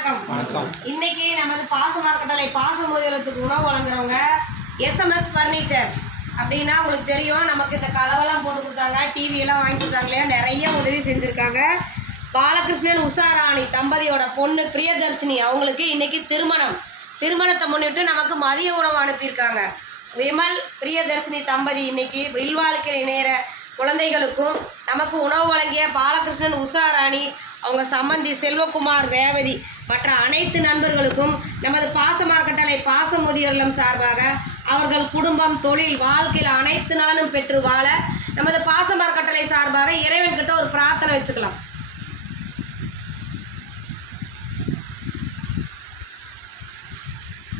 வணக்கம். இன்னைக்கு நமது பாசமரக்கட்டளை பாசமுதிரத்துக்கு உணவு வழங்குறவங்க எஸ்எம்எஸ் பர்னிச்சர் அப்படின்னா உங்களுக்கு தெரியும். நமக்கு இந்த கதவெல்லாம் போட்டு கொடுத்தாங்க, டிவியெல்லாம் வாங்கி கொடுத்தாங்க இல்லையா, நிறைய உதவி செஞ்சுருக்காங்க. பாலகிருஷ்ணன் உஷாராணி தம்பதியோட பொண்ணு பிரியதர்ஷினி அவங்களுக்கு இன்னைக்கு திருமணத்தை முன்னிட்டு நமக்கு மதிய உணவு அனுப்பியிருக்காங்க. விமல் பிரியதர்ஷினி தம்பதி இன்னைக்கு இல்வாழ்க்கையில் இணையிற குழந்தைகளுக்கும் நமக்கு உணவு வழங்கிய பாலகிருஷ்ணன் உஷாராணி அவங்க சம்பந்தி செல்வகுமார் ரேவதி மற்ற அனைத்து நண்பர்களுக்கும் நமது பாசமரக்கட்டளை பாச முதியோர் சார்பாக அவர்கள் குடும்பம் தொழில் வாழ்க்கையில் அனைத்து நாளும் பெற்று வாழ நமது பாசமரக்கட்டளை சார்பாக இறைவன்கிட்ட ஒரு பிரார்த்தனை வச்சுக்கலாம்.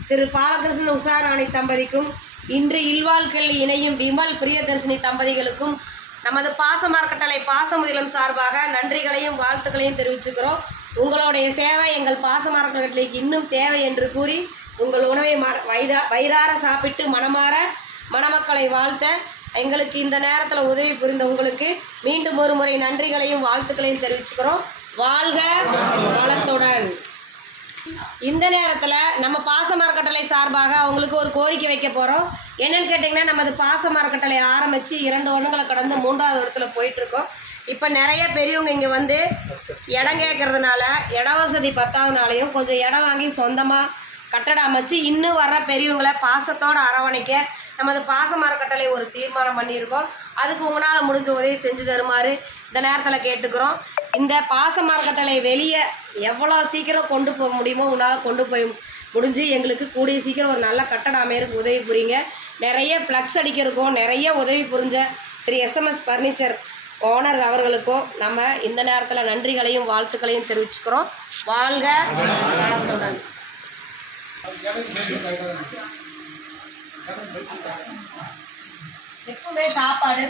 திரு பாலகிருஷ்ணன் உஷாராணி தம்பதிக்கும் இன்று இல்வாழ்க்கையில் இணையும் விமல் பிரியதர்ஷினி தம்பதிகளுக்கும் நமது பாசமரக்கட்டளை பாசமுதிலம் சார்பாக நன்றிகளையும் வாழ்த்துக்களையும் தெரிவிச்சுக்கிறோம். உங்களுடைய சேவை எங்கள் பாசமரக்கட்டளைக்கு இன்னும் தேவை என்று கூறி உங்கள் உணவை வயிறார சாப்பிட்டு மணமக்களை வாழ்த்த எங்களுக்கு இந்த நேரத்தில் உதவி புரிந்த உங்களுக்கு மீண்டும் ஒரு முறை நன்றிகளையும் வாழ்த்துக்களையும் தெரிவிச்சுக்கிறோம். வாழ்க வளத்துடன். இந்த நேரத்தில் நம்ம பாசமரக்கட்டளை சார்பாக அவங்களுக்கு ஒரு கோரிக்கை வைக்க போகிறோம். என்னென்னு கேட்டிங்கன்னா, நமது பாசமரக்கட்டளை ஆரம்பித்து 2 வருடங்களை கடந்து 3வது இடத்துல போயிட்டுருக்கோம். இப்போ நிறைய பெரியவங்க இங்கே வந்து இடம் கேட்குறதுனால இட வசதி பத்தாதனாலையும் கொஞ்சம் இடம் வாங்கி சொந்தமாக கட்டடம் அமைச்சு இன்னும் வர்ற பெரியவங்களை பாசத்தோடு அரவணைக்க நமது பாசமரக்கட்டளை ஒரு தீர்மானம் பண்ணியிருக்கோம். அதுக்கு உங்களால் முடிஞ்ச உதவி செஞ்சு தருமாறு இந்த நேரத்தில் கேட்டுக்கிறோம். இந்த பாசமரக்கட்டளை வெளியே எவ்வளோ சீக்கிரம் கொண்டு போக முடியுமோ உங்களால் கொண்டு போய் முடிஞ்சு எங்களுக்கு கூடிய சீக்கிரம் ஒரு நல்ல கட்டடம் அமையறதுக்கு உதவி புரியுங்க. நிறைய ஃப்ளக்ஸ் அடிக்கிறதுக்கும் நிறைய உதவி புரிஞ்ச திரு எஸ்எம்எஸ் பர்னிச்சர் ஓனர் அவர்களுக்கும் நம்ம இந்த நேரத்தில் நன்றிகளையும் வாழ்த்துக்களையும் தெரிவிச்சுக்கிறோம். வாழ்க வளத்துடன். எப்பவுமே சாப்பாடு